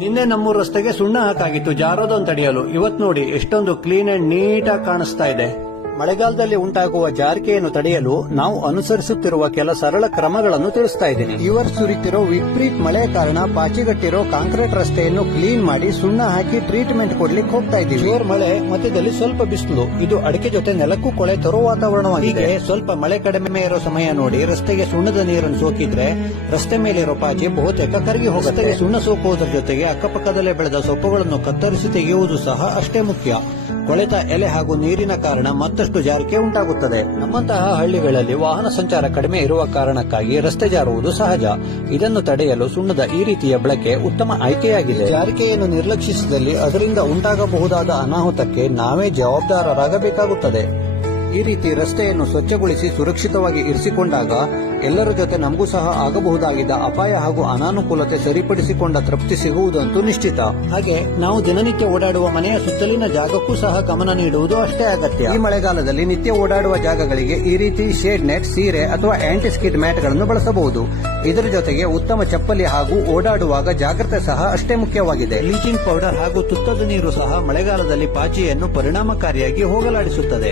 ನಿನ್ನೆ ನಮ್ಮೂರ ರಸ್ತೆಗೆ ಸುಣ್ಣ ಹಾಕಾಗಿತ್ತು ಜಾರೋದನ್ನು ತಡೆಯಲು. ಇವತ್ ನೋಡಿ ಎಷ್ಟೊಂದು ಕ್ಲೀನ್ ಅಂಡ್ ನೀಟಾಗಿ ಕಾಣಿಸ್ತಾ ಇದೆ. ಮಳೆಗಾಲದಲ್ಲಿ ಉಂಟಾಗುವ ಜಾರಿಕೆಯನ್ನು ತಡೆಯಲು ನಾವು ಅನುಸರಿಸುತ್ತಿರುವ ಕೆಲ ಸರಳ ಕ್ರಮಗಳನ್ನು ತಿಳಿಸ್ತಾ ಇದ್ದೀನಿ. ಇವರು ಸುರಿತಿರೋ ವಿಪರೀತ ಮಳೆ ಕಾರಣ ಪಾಚಿಗಟ್ಟಿರೋ ಕಾಂಕ್ರೀಟ್ ರಸ್ತೆಯನ್ನು ಕ್ಲೀನ್ ಮಾಡಿ ಸುಣ್ಣ ಹಾಕಿ ಟ್ರೀಟ್ಮೆಂಟ್ ಕೊಡ್ಲಿಕ್ಕೆ ಹೋಗ್ತಾ ಇದ್ದೀವಿ. ಜೋರ್ ಮಳೆ ಮಧ್ಯದಲ್ಲಿ ಸ್ವಲ್ಪ ಬಿಸಿಲು, ಇದು ಅಡಿಕೆ ಜೊತೆ ನೆಲಕ್ಕೂ ಕೊಳೆ ತರೋ ವಾತಾವರಣವಾಗಿದೆ. ಸ್ವಲ್ಪ ಮಳೆ ಕಡಿಮೆ ಇರೋ ಸಮಯ ನೋಡಿ ರಸ್ತೆಗೆ ಸುಣ್ಣದ ನೀರನ್ನು ಸೋಕಿದ್ರೆ ರಸ್ತೆ ಮೇಲಿರೋ ಪಾಚಿ ಬಹುತೇಕ ಕರಗಿ ಹೋಗುತ್ತೆ. ಸುಣ್ಣ ಸೋಕುವುದರ ಜೊತೆಗೆ ಅಕ್ಕಪಕ್ಕದಲ್ಲೇ ಬೆಳೆದ ಸೊಪ್ಪುಗಳನ್ನು ಕತ್ತರಿಸಿ ತೆಗೆಯುವುದು ಸಹ ಅಷ್ಟೇ ಮುಖ್ಯ. ಕೊಳೆತ ಎಲೆ ಹಾಗೂ ನೀರಿನ ಕಾರಣ ಮತ್ತಷ್ಟು ಜಾರಿಕೆ ಉಂಟಾಗುತ್ತದೆ. ನಮ್ಮಂತಹ ಹಳ್ಳಿಗಳಲ್ಲಿ ವಾಹನ ಸಂಚಾರ ಕಡಿಮೆ ಇರುವ ಕಾರಣಕ್ಕಾಗಿ ರಸ್ತೆ ಜಾರುವುದು ಸಹಜ. ಇದನ್ನು ತಡೆಯಲು ಸುಣ್ಣದ ಈ ರೀತಿಯ ಬಳಕೆ ಉತ್ತಮ ಆಯ್ಕೆಯಾಗಿದೆ. ಜಾರಿಕೆಯನ್ನು ನಿರ್ಲಕ್ಷಿಸಿದಲ್ಲಿ ಅದರಿಂದ ಉಂಟಾಗಬಹುದಾದ ಅನಾಹುತಕ್ಕೆ ನಾವೇ ಜವಾಬ್ದಾರರಾಗಬೇಕಾಗುತ್ತದೆ. ಈ ರೀತಿ ರಸ್ತೆಯನ್ನು ಸ್ವಚ್ಛಗೊಳಿಸಿ ಸುರಕ್ಷಿತವಾಗಿ ಇರಿಸಿಕೊಂಡಾಗ ಎಲ್ಲರ ಜೊತೆ ನಮಗೂ ಸಹ ಆಗಬಹುದಾಗಿದ್ದ ಅಪಾಯ ಹಾಗೂ ಅನಾನುಕೂಲತೆ ಸರಿಪಡಿಸಿಕೊಂಡ ತೃಪ್ತಿ ಸಿಗುವುದಂತೂ ನಿಶ್ಚಿತ. ಹಾಗೆ ನಾವು ದಿನನಿತ್ಯ ಓಡಾಡುವ ಮನೆಯ ಸುತ್ತಲಿನ ಜಾಗಕ್ಕೂ ಸಹ ಗಮನ ನೀಡುವುದು ಅಷ್ಟೇ ಅಗತ್ಯ. ಈ ಮಳೆಗಾಲದಲ್ಲಿ ನಿತ್ಯ ಓಡಾಡುವ ಜಾಗಗಳಿಗೆ ಈ ರೀತಿ ಶೇಡ್ ನೆಟ್, ಸೀರೆ ಅಥವಾ ಆಂಟಿ ಸ್ಕಿಡ್ ಮ್ಯಾಟ್ ಗಳನ್ನು ಬಳಸಬಹುದು. ಇದರ ಜೊತೆಗೆ ಉತ್ತಮ ಚಪ್ಪಲಿ ಹಾಗೂ ಓಡಾಡುವಾಗ ಜಾಗ್ರತೆ ಸಹ ಅಷ್ಟೇ ಮುಖ್ಯವಾಗಿದೆ. ಬ್ಲೀಚಿಂಗ್ ಪೌಡರ್ ಹಾಗೂ ತುತ್ತದ ನೀರು ಸಹ ಮಳೆಗಾಲದಲ್ಲಿ ಪಾಚಿಯನ್ನು ಪರಿಣಾಮಕಾರಿಯಾಗಿ ಹೋಗಲಾಡಿಸುತ್ತದೆ.